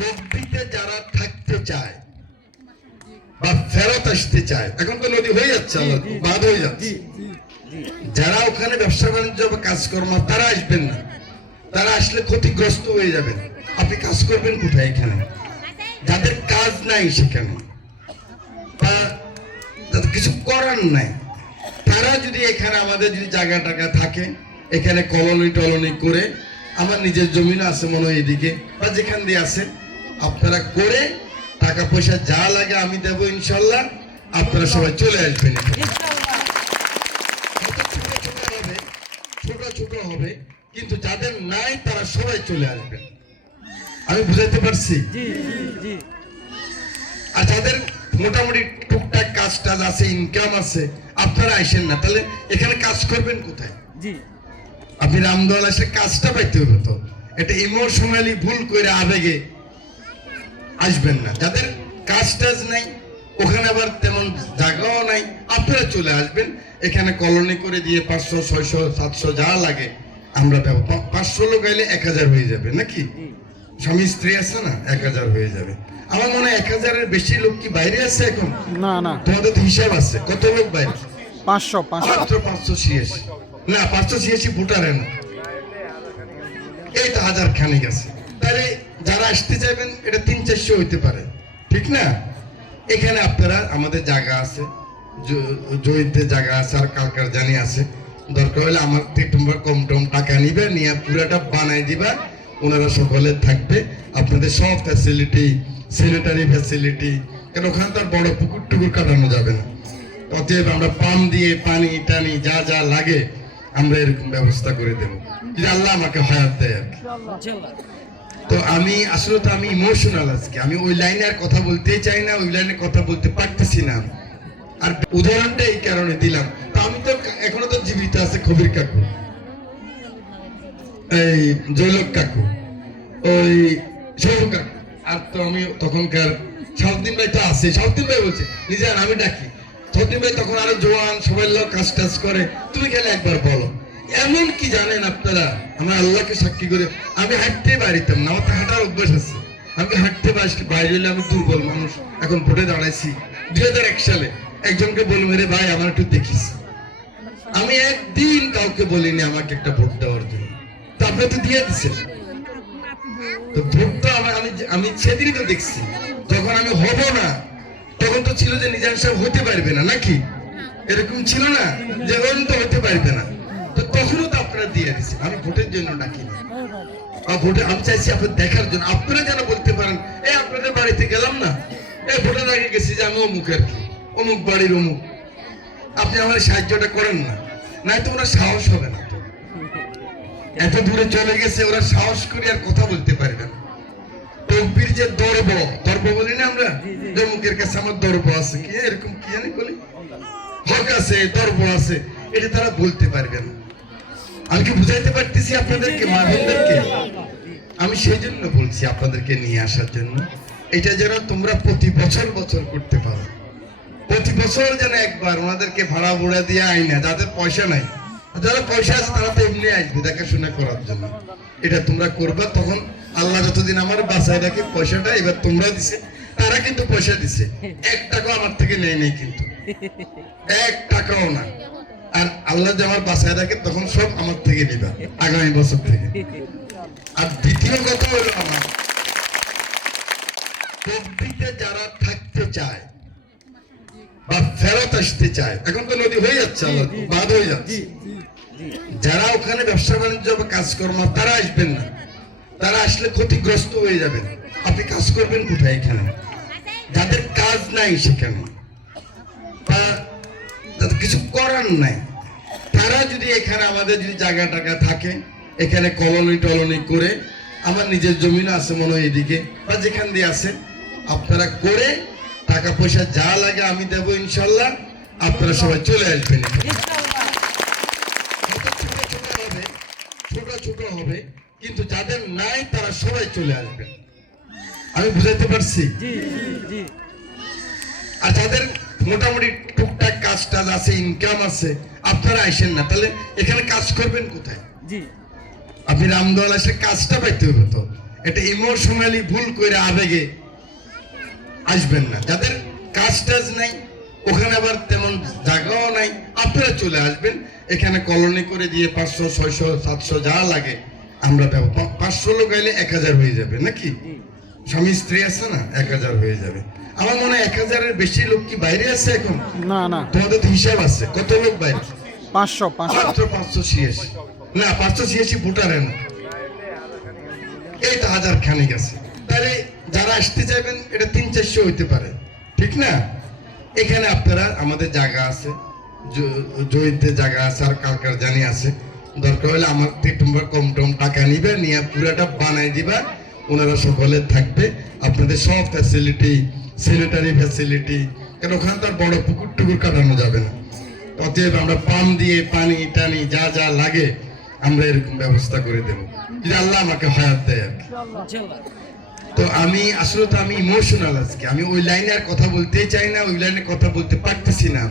পদ্ধতিতে যারা থাকতে চায় বা ফেরত আসতে চায় এখন তো নদী হয়ে যাচ্ছে বাঁধ হয়ে যাচ্ছে। যারা ওখানে ব্যবসা বাণিজ্য বা কাজকর্ম তারা আসবেন না। তারা আসলে ক্ষতিগ্রস্ত হয়ে যাবেন। আপনি কাজ করবেন কোথায় এখানে? যাদের কাজ নাই সেখানে। বা যাদের কিছু করার নাই। তারা যদি এখানে আমাদের যদি জায়গা টাকা থাকে এখানে কলোনি টলনি করে আমার নিজের জমিন আছে মনে হয় এদিকে বা যেখান দিয়ে আছে আপনারা করে টাকা পয়সা যা লাগে আমি দেবো ইনশাল্লাহ। আপনারা সবাই চলে আসবেন ছোট ছোট হবে কিন্তু যাদের নাই তারা সবাই চলে আসবেন আমি বুঝাইতে পারছি? আর যাদের মোটামুটি টুকটাক কাজ টাজ আছে ইনকাম আছে আপনারা আইসেন না। তাহলে এখানে কাজ করবেন কোথায়? জি। আপনি রামদোয়াল আসলে কাজটা পাইতে হবে তো। এটা ইমোশনালি ভুল করে আবেগে আসবেন না। যাদের কাজ টাজ নাই ওখানে আবার তেমন জায়গাও নাই আপনারা চলে আসবেন। এখানে কলোনি করে দিয়ে পাঁচশো ছয়শো সাতশো যা লাগে আমরা পাঁচশো লোক আইলে এক হাজার হয়ে যাবে নাকি? স্বামী স্ত্রী আছে না এক হাজার হয়ে যাবে। আমার মনে হয় এক হাজারের বেশি লোক কি বাইরে আছে এখন? না না। তোমাদের তো হিসাব আছে কত লোক বাইরে? পাঁচশো পাঁচশো। পাঁচশো ছিয়াশি। না পাঁচশো ছিয়াশি ভোটারে না এই তো হাজার খানিক আছে। তাহলে যারা আসতে চাইবেন, এটা তিন চারশো হইতে পারে। ঠিক না? এখানে আপনারা, আমাদের জায়গা আছে, জ- জমিতে জায়গা আছে, আর কালকার জানি আছে। দরকার হলে আমার তোমরা কম টম টাকা নিবে, নিয়ে পুরাটা বানাই দিবা, ওনারা সকলে থাকবে। আপনাদের সব ফ্যাসিলিটি স্যানিটারি ফ্যাসিলিটি কেন ওখানে তার বড় পুকুর টুকুর কাটানো যাবে না। অতএব আমরা পাম্প দিয়ে পানি, টানি, যা যা লাগে, আমরা এরকম ব্যবস্থা করে দেবো। যদি আল্লাহ আমাকে হায়াত দেয় আর কি। তো আমি, আসলে তো আমি ইমোশনাল আজকে। আমি ওই লাইনে আর কথা বলতেই চাই না, ওই লাইনে কথা বলতে পারতেছি না। আর উদাহরণটা এই কারণে দিলাম। তো আমি তো এখনও তো জীবিত আছে কবির কাকু। এই জৈলক কাকু। ওই সৌর কাকু। আর তো আমি তখনকার সাউদ্দিন ভাই তো আছে। সাউদ্দিন ভাই বলছে নিজে আর আমি ডাকি। সাউদ্দিন ভাই তখন আরও জোয়ান, সবাই লোক কাজ টাজ করে। তুমি খেলে একবার বলো। এমন কি জানেন আপনারা? আমার আল্লাহকে সাক্ষী করে আমি হাঁটতে পারিতাম না, আমার হাঁটার অভ্যাস আছে। আমি হাঁটতে পারি বাইরে হলে আমি দুর্বল মানুষ। এখন ভোটে দাঁড়াইছি। দুই হাজার এক সালে একজনকে বলব রে ভাই, আমার একটু দেখিস। আমি একদিন কাউকে বলিনি আমাকে একটা ভোট দেওয়ার জন্য। তো আপনি তো দিয়ে দিচ্ছেন তো ভোট তো আমার আমি আমি সেদিনই তো দেখছি। যখন আমি হব না, তখন তো ছিল যে নিজাম সাহেব হতে পারবে না, নাকি? এরকম ছিল না যে তো হতে পারবে না। আপনারা দিয়ে দিচ্ছেন আমি ভোটের জন্য ডাকিনি বা ভোটে আমি চাইছি আপনার দেখার জন্য। আপনারা যেন বলতে পারেন এই আপনাদের বাড়িতে গেলাম না? এই ভোটের আগে গেছি যে আমি অমুক আর কি। অমুক বাড়ির অমুক। আপনি আমার সাহায্যটা করেন না। নাই তো ওরা সাহস হবে না। এত দূরে চলে গেছে ওরা সাহস করে আর কথা বলতে পারবে না। তকবির যে দর্ব দর্ব বলি না আমরা। যে মুখের কাছে আমার দর্ব আছে কি? এরকম কি জানি বলি? হক আছে দর্ব আছে। এটা তারা বলতে পারবে না। আমি কি বুঝাইতে পারতেছি আপনাদেরকে মা আমি সেই জন্য বলছি আপনাদেরকে নিয়ে আসার জন্য এটা যেন তোমরা প্রতি বছর বছর করতে পারো। প্রতি বছর যেন একবার ওনাদেরকে ভাড়া ভোড়া দিয়ে আই না যাদের পয়সা নাই। যারা পয়সা আছে তারা তো এমনি আসবে দেখাশোনা করার জন্য। এটা তোমরা করবা তখন আল্লাহ যতদিন আমার বাসায় রাখে পয়সাটা এবার তোমরা দিছে তারা কিন্তু পয়সা দিছে। এক টাকাও আমার থেকে নেয় নেই কিন্তু। এক টাকাও না। আল্লাহ যে আমার বাসায় রাখে তখন সব আমার থেকে নিবা আগামী বছর থেকে। আর দ্বিতীয় কথা হলো আমার পদ্ধতিতে যারা থাকতে চায় বা ফেরত আসতে চায় এখন তো নদী হয়ে যাচ্ছে বাঁধ হয়ে যাচ্ছে। যারা ওখানে ব্যবসা বাণিজ্য বা কাজকর্ম তারা আসবেন না। তারা আসলে ক্ষতিগ্রস্ত হয়ে যাবেন। আপনি কাজ করবেন কোথায় এখানে? যাদের কাজ নাই সেখানে। বা কিছু করার নাই তারা যদি এখানে আমাদের যদি জায়গা টাকা থাকে এখানে কলোনি টলনি করে আমার নিজের জমিন আছে মনে হয় এদিকে বা যেখান দিয়ে আছে আপনারা করে টাকা পয়সা যা লাগে আমি দেবো ইনশাল্লাহ। আপনারা সবাই চলে আসবেন। ছোট ছোট হবে কিন্তু যাদের নাই তারা সবাই চলে আসবে আমি বুঝাইতে পারছি? আর যাদের মোটামুটি টুকটাক কাজ টাজ আছে ইনকাম আছে আপনারা আইসেন না তাহলে এখানে কাজ করবেন কোথায়? জি। আপনি রামদোয়াল আসলে কাজটা পাইতে হবে তো। এটা ইমোশনালি ভুল করে আবেগে আসবেন না। যাদের কাজ টাজ নাই ওখানে আবার তেমন জায়গাও নাই আপনারা চলে আসবেন। এখানে কলোনি করে দিয়ে পাঁচশো ছয়শো সাতশো যা লাগে আমরা দেবো। পাঁচশো লোক আইলে এক হাজার হয়ে যাবে নাকি? স্বামী স্ত্রী আছে না এক হাজার হয়ে যাবে। আমার মনে হয় এক হাজারের বেশি লোক কি বাইরে আছে এখন? না না। তোমাদের তো হিসাব আছে কত লোক বাইরে? ঠিক না? এখানে আপনারা, আমাদের জায়গা আছে জায়গা আছে, আর কালকার জানি আছে। দরকার হলে আমার কম টম টাকা নিবে, নিয়ে পুরাটা বানাই দিবা। ওনারা সকলে থাকবে। আপনাদের সব ফ্যাসিলিটি স্যানিটারি ফ্যাসিলিটি কারণ ওখানে বড় পুকুর টুকুর কাটানো যাবে না। অতএব আমরা পাম দিয়ে পানি, টানি, যা যা লাগে, আমরা এরকম ব্যবস্থা করে দেব। যদি আল্লাহ আমাকে হায়াত দেয় আর তো আমি, আসলে তো আমি ইমোশনাল আজকে। আমি ওই লাইনে আর কথা বলতে চাই না, ওই লাইনে কথা বলতে পারতেছি না